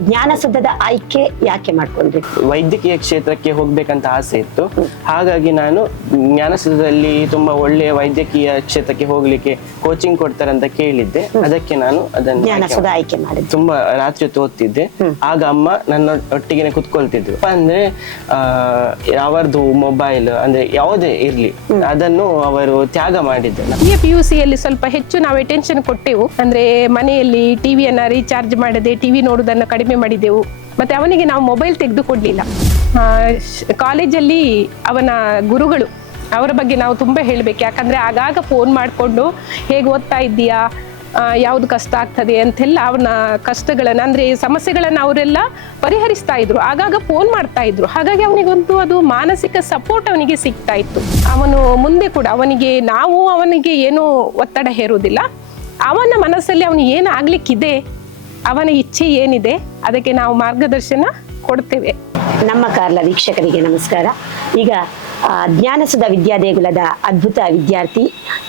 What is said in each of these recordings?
ಜ್ಞಾನಸುಧದ ಆಯ್ಕೆ ಯಾಕೆ ಮಾಡ್ಕೊಂಡ್ರಿ? ವೈದ್ಯಕೀಯ ಕ್ಷೇತ್ರಕ್ಕೆ ಹೋಗ್ಬೇಕಂತ ಆಸೆ ಇತ್ತು. ಹಾಗಾಗಿ ನಾನು ಜ್ಞಾನಸುಧದಲ್ಲಿ ತುಂಬಾ ಒಳ್ಳೆಯ ವೈದ್ಯಕೀಯ ಕ್ಷೇತ್ರಕ್ಕೆ ಹೋಗ್ಲಿಕ್ಕೆ ಕೋಚಿಂಗ್ ಕೊಡ್ತಾರಂತ ಅಂತ ಕೇಳಿದ್ದೆ ಅದಕ್ಕೆ ನಾನು ಅದನ್ನು ಆಯ್ಕೆ ಜ್ಞಾನಸುಧ ಆಯ್ಕೆ ಮಾಡಿದ್ರಿ. ತುಂಬಾ ರಾತ್ರಿ ಹೊತ್ತು ಓದ್ತಿದ್ದೆ. ಆಗ ಅಮ್ಮ ನನ್ನ ಒಟ್ಟಿಗೆ ಕುತ್ಕೊಳ್ತಿದ್ರು. ಅಂದ್ರೆ ಆ, ಅವರದು ಮೊಬೈಲ್ ಅಂದ್ರೆ ಯಾವುದೇ ಇರ್ಲಿ ಅದನ್ನು ಅವರು ತ್ಯಾಗ ಮಾಡಿದ್ದೆ. ಈ ಪಿ ಯು ಸಿಯಲ್ಲಿ ಸ್ವಲ್ಪ ಹೆಚ್ಚು ನಾವು ಅಟೆನ್ಷನ್ ಕೊಟ್ಟೆವು. ಅಂದ್ರೆ ಮನೆಯಲ್ಲಿ ಟಿವಿಯನ್ನ ರೀಚಾರ್ಜ್ ಮಾಡದೆ ಟಿವಿ ನೋಡುವುದನ್ನು ಕಡಿಮೆ ಮಾಡಿದೆವು. ಮತ್ತೆ ಅವನಿಗೆ ನಾವು ಮೊಬೈಲ್ ತೆಗೆದು ಕೊಡ್ಲಿಲ್ಲ ಕಾಲೇಜಲ್ಲಿ ಅವನ ಗುರುಗಳು ಅವರ ಬಗ್ಗೆ ನಾವು ತುಂಬಾ ಹೇಳಬೇಕು. ಯಾಕಂದ್ರೆ ಆಗಾಗ ಫೋನ್ ಮಾಡಿಕೊಂಡು, ಹೇಗೆ ಓದ್ತಾ ಇದ್ದೀಯಾ? ಯಾವುದು ಕಷ್ಟ ಆಗ್ತದೆ? ಅಂತೆಲ್ಲ ಅವನ ಕಷ್ಟಗಳನ್ನ, ಅಂದ್ರೆ ಸಮಸ್ಯೆಗಳನ್ನ ಅವರೆಲ್ಲ ಪರಿಹರಿಸ್ತಾ ಇದ್ರು. ಆಗಾಗ ಫೋನ್ ಮಾಡ್ತಾ ಇದ್ರು. ಹಾಗಾಗಿ ಅವನಿಗೊಂದು ಅದು ಮಾನಸಿಕ ಸಪೋರ್ಟ್ ಅವನಿಗೆ ಸಿಗ್ತಾ ಇತ್ತು. ಅವನು ಮುಂದೆ ಕೂಡ ಅವನಿಗೆ, ನಾವು ಅವನಿಗೆ ಏನು ಒತ್ತಡ ಹೇರುವುದಿಲ್ಲ. ಅವನ ಮನಸ್ಸಲ್ಲಿ ಅವನು ಏನು ಆಗ್ಲಿಕ್ಕಿದೆ ಅವನ ಇಚ್ಛೆ ಏನಿದೆ ಅದಕ್ಕೆ ನಾವು ಮಾರ್ಗದರ್ಶನ ಕೊಡ್ತೇವೆ. ನಮ್ಮ ಕಾರ್ಲ ವೀಕ್ಷಕರಿಗೆ ನಮಸ್ಕಾರ. ಈಗ ಜ್ಞಾನಸುಧ ವಿದ್ಯಾದೇಗುಲದ ಅದ್ಭುತ ವಿದ್ಯಾರ್ಥಿ,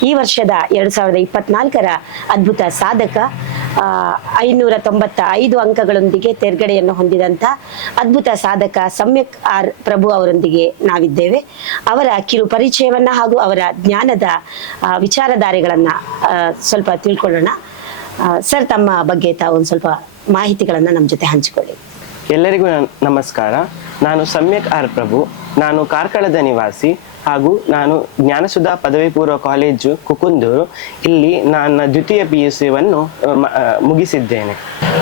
ಈ ವರ್ಷದ ಎರಡು ಸಾವಿರದ ಇಪ್ಪತ್ನಾಲ್ಕರ ಅದ್ಭುತ ಸಾಧಕ ಐನೂರ ತೊಂಬತ್ತ ಐದು ಅಂಕಗಳೊಂದಿಗೆ ತೆರ್ಗಡೆಯನ್ನು ಹೊಂದಿದಂಥ ಅದ್ಭುತ ಸಾಧಕ ಸಮ್ಯಕ್ ಆರ್ ಪ್ರಭು ಅವರೊಂದಿಗೆ ನಾವಿದ್ದೇವೆ. ಅವರ ಕಿರು ಪರಿಚಯವನ್ನ ಹಾಗೂ ಅವರ ಜ್ಞಾನದ ವಿಚಾರಧಾರೆಗಳನ್ನು ಸ್ವಲ್ಪ ತಿಳ್ಕೊಳ್ಳೋಣ. ಸರ್ ತಮ್ಮ ಬಗ್ಗೆ ತಾವು ಒಂದು ಸ್ವಲ್ಪ ಮಾಹಿತಿಗಳನ್ನ ನಮ್ಮ ಜೊತೆ ಹಂಚಿಕೊಳ್ಳಿ. ಎಲ್ಲರಿಗೂ ನಮ್- ನಮಸ್ಕಾರ. ನಾನು ಸಮ್ಯಕ್ ಆರ್ ಪ್ರಭು. ನಾನು ಕಾರ್ಕಳದ ನಿವಾಸಿ ಹಾಗೂ ನಾನು ಜ್ಞಾನಸುಧಾ ಪದವಿ ಪೂರ್ವ ಕಾಲೇಜು ಕುಕುಂದೂರು. ಇಲ್ಲಿ ನನ್ನ ದ್ವಿತೀಯ ಪಿ ಯು ಸಿವನ್ನು ಮುಗಿಸಿದ್ದೇನೆ.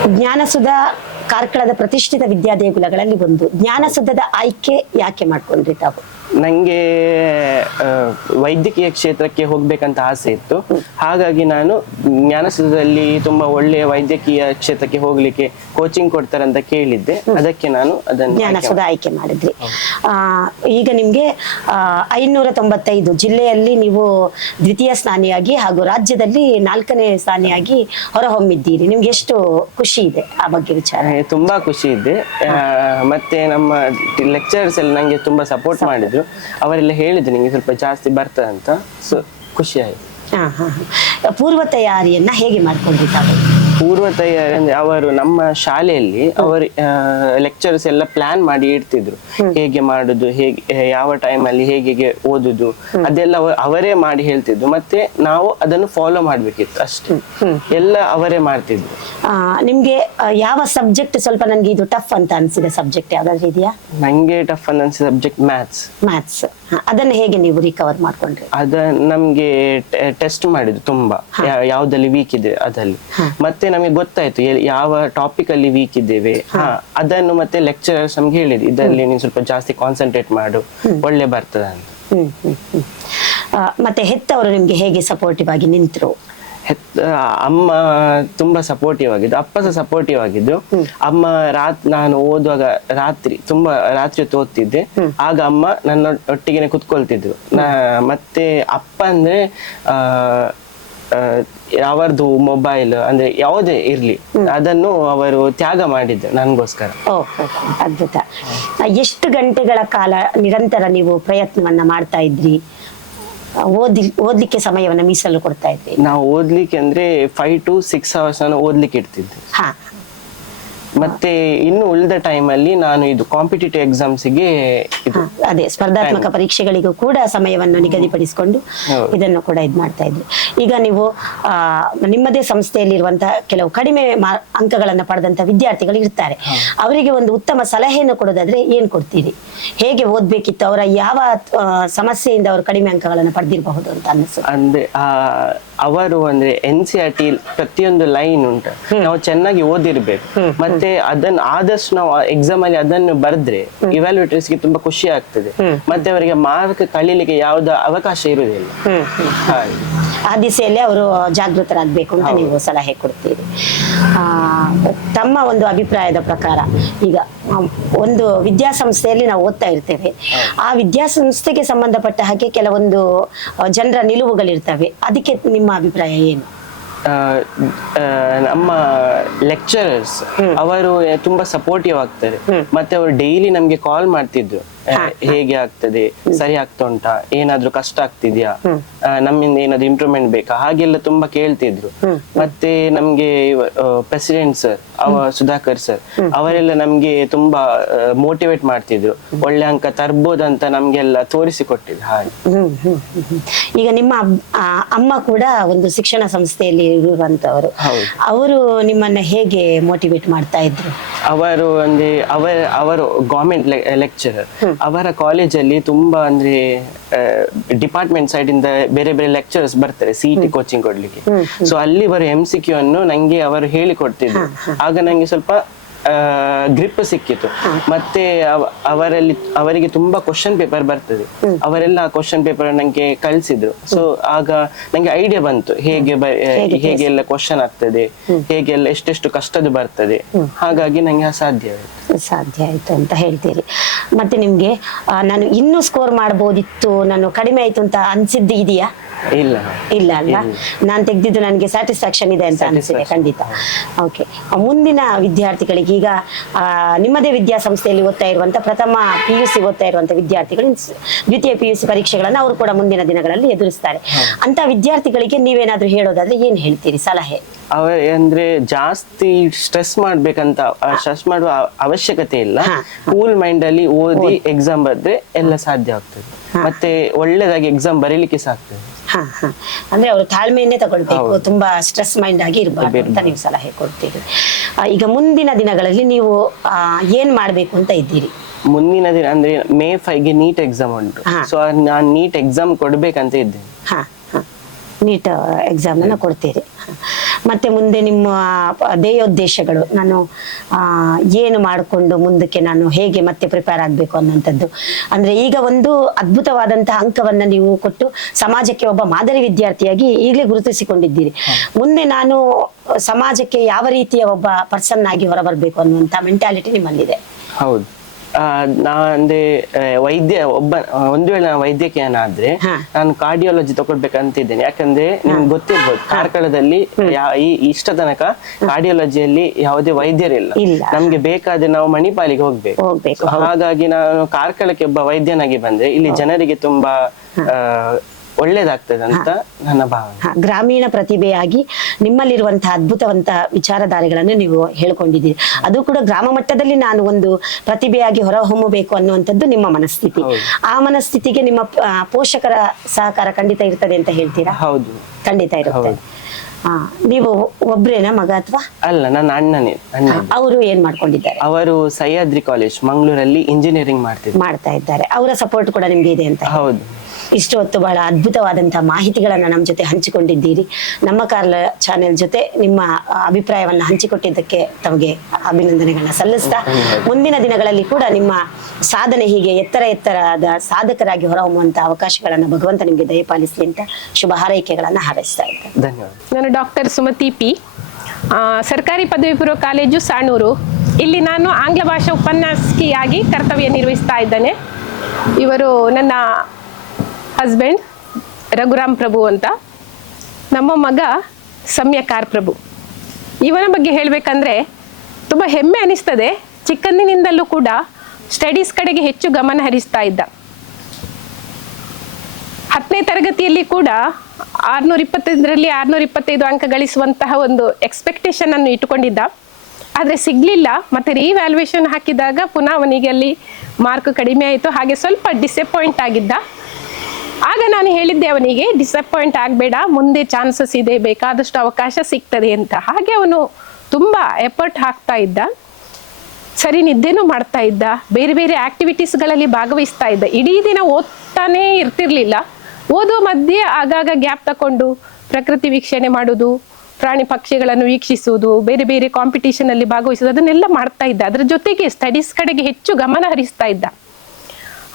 ಜ್ಞಾನಸುಧಾ ಕಾರ್ಕಳದ ಪ್ರತಿಷ್ಠಿತ ವಿದ್ಯಾದೇಗುಲಗಳಲ್ಲಿ ಒಂದು. ಜ್ಞಾನಸುಧದ ಆಯ್ಕೆ ಯಾಕೆ ಮಾಡ್ಕೊಂಡ್ರಿ ತಾವು? ನನಗೆ ವೈದ್ಯಕೀಯ ಕ್ಷೇತ್ರಕ್ಕೆ ಹೋಗ್ಬೇಕಂತ ಆಸೆ ಇತ್ತು. ಹಾಗಾಗಿ ನಾನು ಜ್ಞಾನಸುಧದಲ್ಲಿ ತುಂಬಾ ಒಳ್ಳೆಯ ವೈದ್ಯಕೀಯ ಕ್ಷೇತ್ರಕ್ಕೆ ಹೋಗ್ಲಿಕ್ಕೆ ಕೋಚಿಂಗ್ ಕೊಡ್ತಾರೆ ಅಂತ ಕೇಳಿದ್ದೆ ಅದಕ್ಕೆ ನಾನು ಅದನ್ನು ಆಯ್ಕೆ ಜ್ಞಾನಸುಧ ಆಯ್ಕೆ ಮಾಡಿದ್ರಿ. ಆ, ಈಗ ನಿಮ್ಗೆ ಆ, ಐನೂರ ತೊಂಬತ್ತೈದು ಜಿಲ್ಲೆಯಲ್ಲಿ ನೀವು ದ್ವಿತೀಯ ಸ್ಥಾನಿಯಾಗಿ ಹಾಗೂ ರಾಜ್ಯದಲ್ಲಿ ನಾಲ್ಕನೇ ಸ್ಥಾನಿಯಾಗಿ ಹೊರಹೊಮ್ಮಿದ್ದೀರಿ. ನಿಮ್ಗೆ ಎಷ್ಟು ಖುಷಿ ಇದೆ ಆ ಬಗ್ಗೆ ವಿಚಾರ? ತುಂಬಾ ಖುಷಿ ಇದೆ. ಮತ್ತೆ ನಮ್ಮ ಲೆಕ್ಚರ್ಸ್ ಎಲ್ಲ ನಂಗೆ ತುಂಬಾ ಸಪೋರ್ಟ್ ಮಾಡಿದ್ರು. ಅವರೆಲ್ಲ ಹೇಳಿದ್ರು ನಿಮಗೆ ಸ್ವಲ್ಪ ಜಾಸ್ತಿ ಬರ್ತದೆ ಅಂತ. ಸೊ ಖುಷಿ. ಪೂರ್ವ ತಯಾರಿಯನ್ನ ಹೇಗೆ ಮಾಡ್ಕೊಂಡಿದ್ದಾವೆ ಪೂರ್ವ ತಯಾರಿ ಅಂದ್ರೆ ಅವರು ನಮ್ಮ ಶಾಲೆಯಲ್ಲಿ ಅವರು ಲೆಕ್ಚರ್ಸ್ ಎಲ್ಲ ಪ್ಲಾನ್ ಮಾಡಿ ಇಡ್ತಿದ್ರು. ಹೇಗೆ ಮಾಡುದು ಹೇಗೆ ಯಾವ ಟೈಮ್ ಅಲ್ಲಿ ಹೇಗೆ ಓದುದು ಅದೆಲ್ಲ ಅವರೇ ಮಾಡಿ ಹೇಳ್ತಿದ್ರು. ಮತ್ತೆ ನಾವು ಅದನ್ನು ಫಾಲೋ ಮಾಡ್ಬೇಕಿತ್ತು ಅಷ್ಟೇ. ಎಲ್ಲ ಅವರೇ ಮಾಡ್ತಿದ್ರು. ನಿಮ್ಗೆ ಯಾವ ಸಬ್ಜೆಕ್ಟ್ ಸ್ವಲ್ಪ ನನ್ಗೆ ಇದು ಟಫ್ ಅಂತ ಅನ್ಸಿದ ಸಬ್ಜೆಕ್ಟ್ ಯಾವ್ದಾದ್ರು ಇದೆಯಾ? ನಂಗೆ ಟಫ್ ಅಂತ ಅನ್ಸಿದ ಸಬ್ಜೆಕ್ಟ್ ಮ್ಯಾಥ್ಸ್ ಮ್ಯಾಥ್ಸ್ ಅದನ್ನ ಹೇಗೆ ನೀವು ರಿಕವರ್ ಮಾಡ್ಕೊಂಡ್ರಿ? ಅದ ನಮ್ಗೆ ಟೆಸ್ಟ್ ಮಾಡಿದ್ರು ತುಂಬಾ. ಯಾವ್ದಲ್ಲಿ ವೀಕ್ ಇದೆ ಅದಲ್ಲಿ. ಮತ್ತೆ ನಮಗೆ ಗೊತ್ತಾಯ್ತು ಯಾವ ಟಾಪಿಕ್ ಅಲ್ಲಿ ವೀಕ್ ಇದ್ದೇವೆ. ಅದನ್ನು ಮತ್ತೆ ಲೆಕ್ಚರರ್ಸ್ ನಮ್ಗೆ ಹೇಳಿದ್ರು ಇದರಲ್ಲಿ ನೀನು ಸ್ವಲ್ಪ ಜಾಸ್ತಿ ಕಾನ್ಸಂಟ್ರೇಟ್ ಮಾಡು ಒಳ್ಳೆ ಬರ್ತದ ಅಂತ. ಹ್ಮ್ ಹ್ಮ್ ಹ್ಮ್. ಆ, ಮತ್ತೆ ಹೆತ್ತವರು ನಿಮ್ಗೆ ಹೇಗೆ ಸಪೋರ್ಟಿವ್ ಆಗಿ ನಿಂತರು? ಅಮ್ಮ ತುಂಬಾ ಸಪೋರ್ಟಿವ್ ಆಗಿದ್ದು ಅಪ್ಪ ಸಹ ಸಪೋರ್ಟಿವ್ ಆಗಿದ್ದು ಅಮ್ಮ ರಾತ್ ನಾನು ಓದುವಾಗ ರಾತ್ರಿ ತುಂಬಾ ರಾತ್ರಿ ಹೊತ್ತು ಓದ್ತಿದ್ದೆ. ಆಗ ಅಮ್ಮ ನನ್ನ ಒಟ್ಟಿಗೆನೆ ಕುತ್ಕೊಳ್ತಿದ್ರು ಮತ್ತೆ ಅಪ್ಪ ಅಂದ್ರೆ ಆ ಅವರದು ಮೊಬೈಲ್ ಅಂದ್ರೆ ಯಾವುದೇ ಇರ್ಲಿ ಅದನ್ನು ಅವರು ತ್ಯಾಗ ಮಾಡಿದ್ರು ನನ್ಗೋಸ್ಕರ. ಅದ್ಭುತ. ಎಷ್ಟು ಗಂಟೆಗಳ ಕಾಲ ನಿರಂತರ ನೀವು ಪ್ರಯತ್ನವನ್ನ ಮಾಡ್ತಾ ಇದ್ರಿ? ಓದಿ ಓದ್ಲಿಕ್ಕೆ ಸಮಯವನ್ನ ಮೀಸಲು ಕೊಡ್ತಾ ಇದ್ದೆ ನಾವು ಓದ್ಲಿಕ್ಕೆ ಅಂದ್ರೆ ಫೈವ್ ಟು ಸಿಕ್ಸ್ ಅವರ್ಸ್ ನಾನು ಓದ್ಲಿಕ್ಕೆ ಇಡ್ತಿದ್ದೆ. ಹಾ. ಮತ್ತೆ ಇನ್ನು ಉಳಿದ ಟೈಮ್ ಅಲ್ಲಿ ನಾನು ಇದು ಕಾಂಪಿಟೇಟಿವ್ ಎಕ್ಸಾಮ್ಸಿಗೆ ಇದು ಹಾ, ಅದೇ ಸ್ಪರ್ಧಾತ್ಮಕ ಪರೀಕ್ಷೆಗಳಿಗೂ ಕೂಡ ಸಮಯವನ್ನು ನಿಗದಿಪಡಿಸಿಕೊಂಡು. ಇದನ್ನು ಕೂಡ ಇದು ಮಾಡ್ತಾ ಇದ್ರಿ ಈಗ ನೀವು ಆ, ನಿಮ್ಮದೇ ಸಂಸ್ಥೆಯಲ್ಲಿರುವಂತಹ ಕೆಲವು ಕಡಿಮೆ ಮಾ- ಅಂಕಗಳನ್ನ ಪಡೆದಂತ ವಿದ್ಯಾರ್ಥಿಗಳು ಇರ್ತಾರೆ. ಅವರಿಗೆ ಒಂದು ಉತ್ತಮ ಸಲಹೆಯನ್ನು ಕೊಡೋದಾದ್ರೆ ಏನ್ ಕೊಡ್ತೀರಿ? ಹೇಗೆ ಓದ್ಬೇಕಿತ್ತು? ಅವರ ಯಾವ ಆ, ಸಮಸ್ಯೆಯಿಂದ ಅವರು ಕಡಿಮೆ ಅಂಕಗಳನ್ನು ಪಡೆದಿರಬಹುದು ಅಂತ ಅನ್ನಿಸುತ್ತೆ. ಅಂದ್ರೆ ಆ ಅವರು ಅಂದ್ರೆ ಎನ್ ಸಿ ಆರ್ ಟಿ ಪ್ರತಿಯೊಂದು ಲೈನ್ ಉಂಟು. ನಾವು ಚೆನ್ನಾಗಿ ಓದಿರ್ಬೇಕು. ಮತ್ತೆ ಅದನ್ನ ಆದಷ್ಟು ನಾವು ಎಕ್ಸಾಮ್ ಅಲ್ಲಿ ಅದನ್ನು ಬರೆದ್ರೆ ಇವ್ಯಾಲ್ಯೂಟರ್ಸ್ಗೆ ತುಂಬಾ ಖುಷಿ ಆಗ್ತದೆ. ಮತ್ತೆ ಅವರಿಗೆ ಮಾರ್ಕ್ ಕಳೀಲಿಕ್ಕೆ ಯಾವ್ದು ಅವಕಾಶ ಇರುವುದಿಲ್ಲ. ಆ ದಿಸೆಯಲ್ಲಿ ಅವರು ಜಾಗೃತರಾಗಬೇಕು ಅಂತ ನೀವು ಸಲಹೆ ಕೊಡ್ತೀರಿ. ಆ, ತಮ್ಮ ಒಂದು ಅಭಿಪ್ರಾಯದ ಪ್ರಕಾರ ಈಗ ಒಂದು ವಿದ್ಯಾಸಂಸ್ಥೆಯಲ್ಲಿ ನಾವು ಓದ್ತಾ ಇರ್ತೇವೆ. ಆ ವಿದ್ಯಾಸಂಸ್ಥೆಗೆ ಸಂಬಂಧಪಟ್ಟ ಹಾಗೆ ಕೆಲವೊಂದು ಜನರ ನಿಲುವುಗಳಿರ್ತವೆ. ಅದಕ್ಕೆ ನಿಮ್ಮ ಅಭಿಪ್ರಾಯ ಏನು? ನಮ್ಮ ಲೆಕ್ಚರರ್ಸ್ ಅವರು ತುಂಬಾ ಸಪೋರ್ಟಿವ್ ಆಗ್ತಾರೆ. ಮತ್ತೆ ಅವರು ಡೈಲಿ ನಮ್ಗೆ ಕಾಲ್ ಮಾಡ್ತಿದ್ರು. ಹೇಗೆ ಆಗ್ತದೆ? ಸರಿ ಆಗ್ತಾ ಉಂಟಾ ಏನಾದ್ರೂ ಕಷ್ಟ ಆಗ್ತಿದ್ಯಾ? ಆ, ನಮ್ಮಿಂದ ಏನಾದ್ರು ಇಂಪ್ರೂವ್ಮೆಂಟ್ ಬೇಕಾ? ಹಾಗೆಲ್ಲ ತುಂಬಾ ಕೇಳ್ತಿದ್ರು. ಮತ್ತೆ ನಮ್ಗೆ ಪ್ರೆಸಿಡೆಂಟ್ ಸರ್ ಅವ ಸುಧಾಕರ್ ಸರ್. ಅವರೆಲ್ಲ ನಮ್ಗೆ ತುಂಬಾ ಮೋಟಿವೇಟ್ ಮಾಡ್ತಿದ್ರು. ಒಳ್ಳೆ ಅಂಕ ತರ್ಬೋದಂತ ನಮ್ಗೆಲ್ಲ ಹಾಗೆ. ಹ್ಮ್, ಹ್ಮ್, ಹ್ಮ್. ಈಗ ನಿಮ್ಮ ಅಮ್ಮ ಕೂಡ ಒಂದು ಶಿಕ್ಷಣ ಸಂಸ್ಥೆಯಲ್ಲಿ ಇರುವಂತವರು. ಅವರು ನಿಮ್ಮನ್ನ ಹೇಗೆ ಮೋಟಿವೇಟ್ ಮಾಡ್ತಾ ಇದ್ರು? ಅವರು ಅಂದ್ರೆ ಅವರ ಅವರು ಗೌರ್ಮೆಂಟ್ ಲೆಕ್ಚರರ್ ಅವರ ಕಾಲೇಜಲ್ಲಿ ತುಂಬಾ ಅಂದ್ರೆ ಡಿಪಾರ್ಟ್ಮೆಂಟ್ ಸೈಡ್ ಇಂದ ಬೇರೆ ಬೇರೆ ಲೆಕ್ಚರರ್ಸ್ ಬರ್ತಾರೆ ಸಿಇಟಿ ಕೋಚಿಂಗ್ ಕೊಡ್ಲಿಕ್ಕೆ. ಸೊ ಅಲ್ಲಿ ಬರೋ ಎಂ ಸಿ ಕ್ಯೂ ಅನ್ನು ನಂಗೆ ಅವರು ಹೇಳಿಕೊಡ್ತಿದ್ರು. ಆಗ ನನಗೆ ಸ್ವಲ್ಪ ಗ್ರಿಪ್ ಸಿಕ್ಕಿತು. ಮತ್ತೆ ಅವ- ಅವರಲ್ಲಿ ಅವರಿಗೆ ತುಂಬಾ ಕ್ವಶನ್ ಪೇಪರ್ ಬರ್ತದೆ. ಅವರೆಲ್ಲ ಆ ಕ್ವಶನ್ ಪೇಪರ್ ನಂಗೆ ಕಳಿಸಿದ್ರು. ಸೊ ಆಗ ನಂಗೆ ಐಡಿಯಾ ಬಂತು. ಹೇಗೆ ಹೇಗೆ ಹೇಗೆಲ್ಲ ಕ್ವಶನ್ ಆಗ್ತದೆ ಹೇಗೆಲ್ಲ ಎಷ್ಟೆಷ್ಟು ಕಷ್ಟದ್ದು ಬರ್ತದೆ. ಹಾಗಾಗಿ ನಂಗೆ ಅಸಾಧ್ಯ ಸಾಧ್ಯ ಆಯ್ತು. ಅಂತ ಹೇಳ್ತೀರಿ. ಮತ್ತೆ ನಿಮ್ಗೆ ನಾನು ಇನ್ನೂ ಸ್ಕೋರ್ ಮಾಡ್ಬೋದಿತ್ತು ನಾನು ಕಡಿಮೆ ಆಯ್ತು ಅಂತ ಅನ್ಸಿದ್ದು ಇದೆಯಾ? ಇಲ್ಲ. ಇಲ್ಲ ಅಲ್ಲ? ನಾನು ತೆಗ್ದಿದ್ದು ನನಗೆ ಸ್ಯಾಟಿಸ್ಫ್ಯಾಕ್ಷನ್ ಇದೆ ಅಂತ ಅನಿಸಿದೆ ಖಂಡಿತ. ಓಕೆ ಮುಂದಿನ ವಿದ್ಯಾರ್ಥಿಗಳಿಗೆ ಈಗ ನಿಮ್ಮದೇ ವಿದ್ಯಾಸಂಸ್ಥೆಯಲ್ಲಿ ಓದ್ತಾ ಇರುವಂತ ಪ್ರಥಮ ಪಿ ಯು ಸಿ ಓದ್ತಾ ಇರುವಂತ ವಿದ್ಯಾರ್ಥಿಗಳು ದ್ವಿತೀಯ ಪಿ ಯು ಸಿ ಪರೀಕ್ಷೆಗಳನ್ನ ಅವರು ಕೂಡ ಮುಂದಿನ ದಿನಗಳಲ್ಲಿ ಎದುರಿಸ್ತಾರೆ. ಅಂತ ವಿದ್ಯಾರ್ಥಿಗಳಿಗೆ ನೀವೇನಾದ್ರೂ ಹೇಳೋದಾದ್ರೆ ಏನ್ ಹೇಳ್ತೀರಿ ಸಲಹೆ? ಅವ ಅಂದ್ರೆ ಜಾಸ್ತಿ ಸ್ಟ್ರೆಸ್ ಮಾಡ್ಬೇಕಂತ ಸ್ಟ್ರೆಸ್ ಮಾಡುವ ಅವಶ್ಯಕತೆ ಇಲ್ಲ. ಕೂಲ್ ಮೈಂಡ್ ಅಲ್ಲಿ ಓದಿ ಎಕ್ಸಾಮ್ ಬರೆದ್ರೆ ಎಲ್ಲ ಸಾಧ್ಯ ಆಗ್ತದೆ. ಮತ್ತೆ ಒಳ್ಳೇದಾಗಿ ಎಕ್ಸಾಮ್ ಬರೀಲಿಕ್ಕೆ ಸಾಕ್ತದೆ ಹಾ ಹಾ. ಅಂದ್ರೆ ಅವರು ತಾಳ್ಮೆಯನ್ನೇ ತಗೊಳ್ಬೇಕು ತುಂಬಾ ಸ್ಟ್ರೆಸ್ ಮೈಂಡ್ ಆಗಿ ಇರಬಾರ್ದು ಅಂತ ನೀವು ಸಲಹೆ ಕೊಡ್ತೀರಿ. ಈಗ ಮುಂದಿನ ದಿನಗಳಲ್ಲಿ ನೀವು ಏನ್ ಮಾಡ್ಬೇಕು ಅಂತ ಇದ್ದೀರಿ? ಮುಂದಿನ ದಿನ ಅಂದ್ರೆ ಮೇ ಫೈವ್ಗೆ ನೀಟ್ ಎಕ್ಸಾಮ್ ಉಂಟು. ಸೊ ನಾನು ನೀಟ್ ಎಕ್ಸಾಮ್ ಕೊಡ್ಬೇಕಂತ ಇದ್ದೇನೆ. ನೀಟ್ ಎಕ್ಸಾಮ್ ಅನ್ನ ಕೊಡ್ತೀರಿ. ಮತ್ತೆ ಮುಂದೆ ನಿಮ್ಮ ಧ್ಯೇಯೋದ್ದೇಶಗಳು ನಾನು ಏನು ಮಾಡಿಕೊಂಡು ಮುಂದಕ್ಕೆ ನಾನು ಹೇಗೆ ಮತ್ತೆ ಪ್ರಿಪೇರ್ ಆಗಬೇಕು ಅನ್ನೋಂಥದ್ದು. ಅಂದ್ರೆ ಈಗ ಒಂದು ಅದ್ಭುತವಾದಂತಹ ಅಂಕವನ್ನ ನೀವು ಕೊಟ್ಟು ಸಮಾಜಕ್ಕೆ ಒಬ್ಬ ಮಾದರಿ ವಿದ್ಯಾರ್ಥಿಯಾಗಿ ಈಗಲೇ ಗುರುತಿಸಿಕೊಂಡಿದ್ದೀರಿ. ಮುಂದೆ ನಾನು ಸಮಾಜಕ್ಕೆ ಯಾವ ರೀತಿಯ ಒಬ್ಬ ಪರ್ಸನ್ ಆಗಿ ಹೊರಬರಬೇಕು ಅನ್ನುವಂಥ ಮೆಂಟಾಲಿಟಿ ನಿಮ್ಮಲ್ಲಿದೆ. ಹೌದು. ಆ, ನಾ ಅಂದ್ರೆ ವೈದ್ಯ ಒಬ್ಬ ಒಂದು ವೇಳೆ ನಾನು ವೈದ್ಯಕೀಯನಾದ್ರೆ ನಾನು ಕಾರ್ಡಿಯಾಲಜಿ ತಗೊಳ್ಬೇಕಂತ ಇದ್ದೇನೆ ಯಾಕಂದ್ರೆ ನಿಮ್ಗೆ ಗೊತ್ತಿರ್ಬೋದು ಕಾರ್ಕಳದಲ್ಲಿ ಈ ಇಷ್ಟ ತನಕ ಕಾರ್ಡಿಯಾಲಜಿಯಲ್ಲಿ ಯಾವುದೇ ವೈದ್ಯರಿಲ್ಲ. ನಮ್ಗೆ ಬೇಕಾದ್ರೆ ನಾವು ಮಣಿಪಾಲಿಗೆ ಹೋಗ್ಬೇಕು. ಹಾಗಾಗಿ ನಾನು ಕಾರ್ಕಳಕ್ಕೆ ಒಬ್ಬ ವೈದ್ಯನಾಗಿ ಬಂದ್ರೆ ಇಲ್ಲಿ ಜನರಿಗೆ ತುಂಬಾ ಒಳ್ಳೇದಾಗ್ತದೆ ಅಂತ ನನ್ನ ಭಾವನೆ. ಗ್ರಾಮೀಣ ಪ್ರತಿಭೆಯಾಗಿ ನಿಮ್ಮಲ್ಲಿರುವಂತಹ ಅದ್ಭುತವಂತ ವಿಚಾರಧಾರೆಗಳನ್ನು ನೀವು ಹೇಳ್ಕೊಂಡಿದ್ದೀರಿ. ಅದು ಕೂಡ ಗ್ರಾಮ ಮಟ್ಟದಲ್ಲಿ ನಾನು ಒಂದು ಪ್ರತಿಭೆಯಾಗಿ ಹೊರಹೊಮ್ಮಬೇಕು ಅನ್ನುವಂಥದ್ದು ನಿಮ್ಮ ಮನಸ್ಥಿತಿ. ಆ ಮನಸ್ಥಿತಿಗೆ ನಿಮ್ಮ ಪೋಷಕರ ಸಹಕಾರ ಖಂಡಿತ ಇರ್ತದೆ ಅಂತ ಹೇಳ್ತೀರಾ? ಹೌದು. ಖಂಡಿತ ಇರುತ್ತೆ. ನೀವು ಒಬ್ರೇನಾ ಮಗ ಅಥವಾ? ಅಲ್ಲ ನನ್ನ ಅಣ್ಣನೇ ಅಣ್ಣ ಅವರು ಏನ್ ಮಾಡ್ಕೊಂಡಿದ್ದಾರೆ? ಅವರು ಸಹ್ಯಾದ್ರಿ ಕಾಲೇಜ್ ಮಂಗಳೂರಲ್ಲಿ ಇಂಜಿನಿಯರಿಂಗ್ ಮಾಡ್ತಿದ್ದಾರೆ. ಮಾಡ್ತಾ ಇದ್ದಾರೆ. ಅವರ ಸಪೋರ್ಟ್ ಕೂಡ ನಿಮ್ಗೆ ಇದೆ ಅಂತ ಹೌದು. ಇಷ್ಟು ಹೊತ್ತು ಬಹಳ ಅದ್ಭುತವಾದಂತಹ ಮಾಹಿತಿಗಳನ್ನ ನಮ್ಮ ಜೊತೆ ಹಂಚಿಕೊಂಡಿದ್ದೀರಿ. ನಮ್ಮ ಕಾರ್ಲ ಚಾನೆಲ್ ಜೊತೆ ನಿಮ್ಮ ಅಭಿಪ್ರಾಯವನ್ನು ಹಂಚಿಕೊಟ್ಟಿದ್ದಕ್ಕೆ ತಮಗೆ ಅಭಿನಂದನೆಗಳನ್ನ ಸಲ್ಲಿಸ್ತಾ ಮುಂದಿನ ದಿನಗಳಲ್ಲಿ ಕೂಡ ನಿಮ್ಮ ಸಾಧನೆ ಹೀಗೆ ಎತ್ತರ ಎತ್ತರದ ಸಾಧಕರಾಗಿ ಹೊರಹೊಮ್ಮುವಂತ ಅವಕಾಶಗಳನ್ನ ಭಗವಂತ ನಿಮಗೆ ದಯಪಾಲಿಸಲಿ ಅಂತ ಶುಭ ಹಾರೈಕೆಗಳನ್ನ ಹಾರೈಸ್ತಾ ಇದ್ದೇನೆ ಧನ್ಯವಾದ ನಾನು ಡಾಕ್ಟರ್ ಸುಮತಿ ಪಿ. ಸರ್ಕಾರಿ ಪದವಿ ಪೂರ್ವ ಕಾಲೇಜು ಸಾಣೂರು. ಇಲ್ಲಿ ನಾನು ಆಂಗ್ಲ ಭಾಷಾ ಉಪನ್ಯಾಸಕಿಯಾಗಿ ಕರ್ತವ್ಯ ನಿರ್ವಹಿಸ್ತಾ ಇದ್ದೇನೆ. ಇವರು ನನ್ನ ಹಸ್ಬೆಂಡ್ ರಘುರಾಮ್ ಪ್ರಭು ಅಂತ. ನಮ್ಮ ಮಗ ಸಮ್ಯಕಾರ್ ಪ್ರಭು. ಇವನ ಬಗ್ಗೆ ಹೇಳಬೇಕಂದ್ರೆ ತುಂಬ ಹೆಮ್ಮೆ ಅನಿಸ್ತದೆ. ಚಿಕ್ಕಂದಿನಿಂದಲೂ ಕೂಡ ಸ್ಟಡೀಸ್ ಕಡೆಗೆ ಹೆಚ್ಚು ಗಮನ ಹರಿಸ್ತಾ ಇದ್ದ. ಹತ್ತನೇ ತರಗತಿಯಲ್ಲಿ ಕೂಡ ಆರ್ನೂರ ಇಪ್ಪತ್ತೈದರಲ್ಲಿ ಆರ್ನೂರ ಇಪ್ಪತ್ತೈದು ಅಂಕ ಗಳಿಸುವಂತಹ ಒಂದು ಎಕ್ಸ್ಪೆಕ್ಟೇಷನ್ ಅನ್ನು ಇಟ್ಟುಕೊಂಡಿದ್ದ. ಆದರೆ ಸಿಗ್ಲಿಲ್ಲ. ಮತ್ತೆ ರೀವ್ಯಾಲ್ಯೂಯೇಷನ್ ಹಾಕಿದಾಗ ಪುನಃ ಅವನಿಗೆ ಅಲ್ಲಿ ಮಾರ್ಕ್ ಕಡಿಮೆ ಆಯಿತು. ಹಾಗೆ ಸ್ವಲ್ಪ ಡಿಸಪಾಯಿಂಟ್ ಆಗಿದ್ದ. ಆಗ ನಾನು ಹೇಳಿದ್ದೆ ಅವನಿಗೆ ಡಿಸಪಾಯಿಂಟ್ ಆಗಬೇಡ, ಮುಂದೆ ಚಾನ್ಸಸ್ ಇದೆ, ಬೇಕಾದಷ್ಟು ಅವಕಾಶ ಸಿಗ್ತದೆ ಅಂತ. ಹಾಗೆ ಅವನು ತುಂಬ ಎಫರ್ಟ್ ಹಾಕ್ತಾ ಇದ್ದ. ಸರಿ, ನಿದ್ದೆನೂ ಮಾಡ್ತಾ ಇದ್ದ. ಬೇರೆ ಬೇರೆ ಆಕ್ಟಿವಿಟೀಸ್ಗಳಲ್ಲಿ ಭಾಗವಹಿಸ್ತಾ ಇದ್ದ. ಇಡೀ ದಿನ ಓದ್ತಾನೇ ಇರ್ತಿರ್ಲಿಲ್ಲ. ಓದೋ ಮಧ್ಯೆ ಆಗಾಗ ಗ್ಯಾಪ್ ತಕೊಂಡು ಪ್ರಕೃತಿ ವೀಕ್ಷಣೆ ಮಾಡೋದು, ಪ್ರಾಣಿ ಪಕ್ಷಿಗಳನ್ನು ವೀಕ್ಷಿಸುವುದು, ಬೇರೆ ಬೇರೆ ಕಾಂಪಿಟಿಷನ್ ಅಲ್ಲಿ ಭಾಗವಹಿಸೋದು ಅದನ್ನೆಲ್ಲ ಮಾಡ್ತಾ ಇದ್ದ. ಅದರ ಜೊತೆಗೆ ಸ್ಟಡೀಸ್ ಕಡೆಗೆ ಹೆಚ್ಚು ಗಮನ ಹರಿಸ್ತಾ ಇದ್ದ.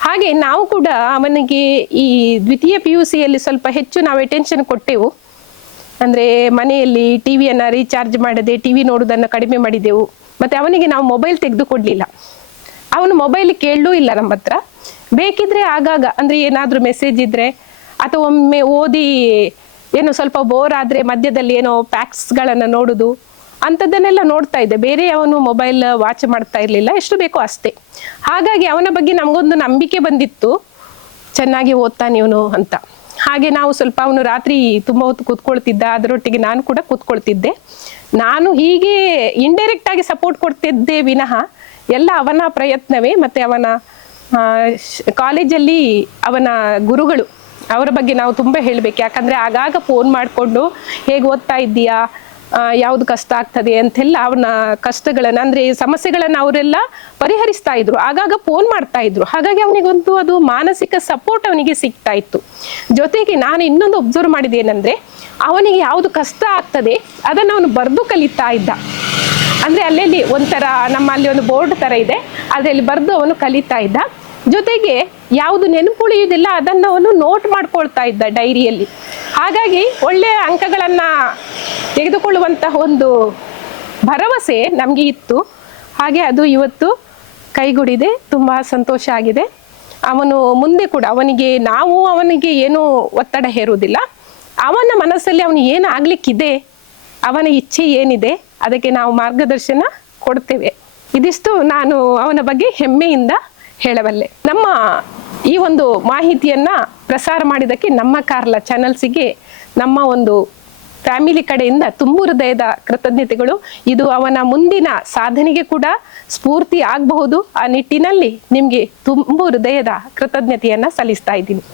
ಹಾಗೆ ನಾವು ಕೂಡ ಅವನಿಗೆ ಈ ದ್ವಿತೀಯ ಪಿ ಯು ಸಿಯಲ್ಲಿ ಸ್ವಲ್ಪ ಹೆಚ್ಚು ನಾವು ಅಟೆನ್ಷನ್ ಕೊಟ್ಟೆವು. ಅಂದರೆ ಮನೆಯಲ್ಲಿ ಟಿವಿಯನ್ನು ರೀಚಾರ್ಜ್ ಮಾಡದೆ ಟಿವಿ ನೋಡೋದನ್ನು ಕಡಿಮೆ ಮಾಡಿದೆವು. ಮತ್ತು ಅವನಿಗೆ ನಾವು ಮೊಬೈಲ್ ತೆಗೆದು ಕೊಡಲಿಲ್ಲ ಅವನು ಮೊಬೈಲ್ ಕೇಳಲೂ ಇಲ್ಲ ನಮ್ಮ ಹತ್ರ. ಬೇಕಿದ್ರೆ ಆಗಾಗ, ಅಂದರೆ ಏನಾದರೂ ಮೆಸೇಜ್ ಇದ್ದರೆ ಅಥವಾ ಒಮ್ಮೆ ಓದಿ, ಏನೋ ಸ್ವಲ್ಪ ಬೋರ್ ಆದರೆ ಮಧ್ಯದಲ್ಲಿ ಏನೋ ಪ್ಯಾಕ್ಸ್ಗಳನ್ನು ನೋಡೋದು. ಅಂಥದ್ದನ್ನೆಲ್ಲ ನೋಡ್ತಾ ಇದ್ದೆ. ಬೇರೆ ಅವನು ಮೊಬೈಲ್ ವಾಚ್ ಮಾಡ್ತಾ ಇರಲಿಲ್ಲ. ಎಷ್ಟು ಬೇಕೋ ಅಷ್ಟೇ. ಹಾಗಾಗಿ ಅವನ ಬಗ್ಗೆ ನಮಗೊಂದು ನಂಬಿಕೆ ಬಂದಿತ್ತು. ಚೆನ್ನಾಗಿ ಓದ್ತಾನೆ ಇವನು ಅಂತ. ಹಾಗೆ ನಾವು ಸ್ವಲ್ಪ ಅವನು ರಾತ್ರಿ ತುಂಬ ಹೊತ್ತು ಕೂತ್ಕೊಳ್ತಿದ್ದ. ಅದರೊಟ್ಟಿಗೆ ನಾನು ಕೂಡ ಕೂತ್ಕೊಳ್ತಿದ್ದೆ. ನಾನು ಹೀಗೆ ಇಂಡೈರೆಕ್ಟ್ ಆಗಿ ಸಪೋರ್ಟ್ ಕೊಡ್ತಿದ್ದೆ ವಿನಃ ಎಲ್ಲ ಅವನ ಪ್ರಯತ್ನವೇ ಮತ್ತೆ ಅವನ ಕಾಲೇಜಲ್ಲಿ ಅವನ ಗುರುಗಳು ಅವರ ಬಗ್ಗೆ ನಾವು ತುಂಬ ಹೇಳಬೇಕು. ಯಾಕಂದ್ರೆ ಆಗಾಗ ಫೋನ್ ಮಾಡಿಕೊಂಡು ಹೇಗೆ ಓದ್ತಾ ಇದ್ದೀಯಾ? ಯಾವ್ದು ಕಷ್ಟ ಆಗ್ತದೆ ಅಂತೆಲ್ಲ ಅವನ ಕಷ್ಟಗಳನ್ನ, ಅಂದ್ರೆ ಸಮಸ್ಯೆಗಳನ್ನ ಅವರೆಲ್ಲ ಪರಿಹರಿಸ್ತಾ ಇದ್ರು. ಆಗಾಗ ಫೋನ್ ಮಾಡ್ತಾ ಇದ್ರು. ಹಾಗಾಗಿ ಅವನಿಗೊಂದು ಅದು ಮಾನಸಿಕ ಸಪೋರ್ಟ್ ಅವನಿಗೆ ಸಿಗ್ತಾ ಇತ್ತು. ಜೊತೆಗೆ ನಾನು ಇನ್ನೊಂದು ಒಬ್ಸರ್ವ್ ಮಾಡಿದ್ದೇನೆಂದ್ರೆ, ಅವನಿಗೆ ಯಾವುದು ಕಷ್ಟ ಆಗ್ತದೆ, ಅದನ್ನ ಅವನು ಬರೆದು ಕಲಿತಾ ಇದ್ದ. ಅಂದ್ರೆ ಅಲ್ಲಲ್ಲಿ ಒಂಥರ ನಮ್ಮಲ್ಲಿ ಒಂದು ಬೋರ್ಡ್ ತರ ಇದೆ, ಅದರಲ್ಲಿ ಬರೆದು ಅವನು ಕಲಿತಾ ಇದ್ದ. ಜೊತೆಗೆ ಯಾವುದು ನೆನಪುಳಿಯುವುದಿಲ್ಲ ಅದನ್ನು ಅವನು ನೋಟ್ ಮಾಡ್ಕೊಳ್ತಾ ಇದ್ದ ಡೈರಿಯಲ್ಲಿ ಹಾಗಾಗಿ ಒಳ್ಳೆಯ ಅಂಕಗಳನ್ನ ತೆಗೆದುಕೊಳ್ಳುವಂತಹ ಒಂದು ಭರವಸೆ ನಮಗೆ ಇತ್ತು. ಹಾಗೆ ಅದು ಇವತ್ತು ಕೈಗೂಡಿದೆ, ತುಂಬ ಸಂತೋಷ ಆಗಿದೆ. ಅವನು ಮುಂದೆ ಕೂಡ, ಅವನಿಗೆ ನಾವು ಅವನಿಗೆ ಏನು ಒತ್ತಡ ಹೇರುವುದಿಲ್ಲ. ಅವನ ಮನಸ್ಸಲ್ಲಿ ಅವನು ಏನು ಆಗ್ಲಿಕ್ಕಿದೆ, ಅವನ ಇಚ್ಛೆ ಏನಿದೆ, ಅದಕ್ಕೆ ನಾವು ಮಾರ್ಗದರ್ಶನ ಕೊಡ್ತೇವೆ. ಇದಿಷ್ಟು ನಾನು ಅವನ ಬಗ್ಗೆ ಹೆಮ್ಮೆಯಿಂದ ಹೇಳಬಲ್ಲೆ. ನಮ್ಮ ಈ ಒಂದು ಮಾಹಿತಿಯನ್ನ ಪ್ರಸಾರ ಮಾಡಿದಕ್ಕೆ ನಮ್ಮ ಕಾರ್ಲ ಚಾನಲ್ಸಿಗೆ ನಮ್ಮ ಒಂದು ಫ್ಯಾಮಿಲಿ ಕಡೆಯಿಂದ ತುಂಬು ಹೃದಯದ ಕೃತಜ್ಞತೆಗಳು. ಇದು ಅವನ ಮುಂದಿನ ಸಾಧನೆಗೆ ಕೂಡ ಸ್ಫೂರ್ತಿ ಆಗಬಹುದು. ಆ ನಿಟ್ಟಿನಲ್ಲಿ ನಿಮಗೆ ತುಂಬು ಹೃದಯದ ಕೃತಜ್ಞತೆಯನ್ನು ಸಲ್ಲಿಸ್ತಾ ಇದ್ದೀನಿ.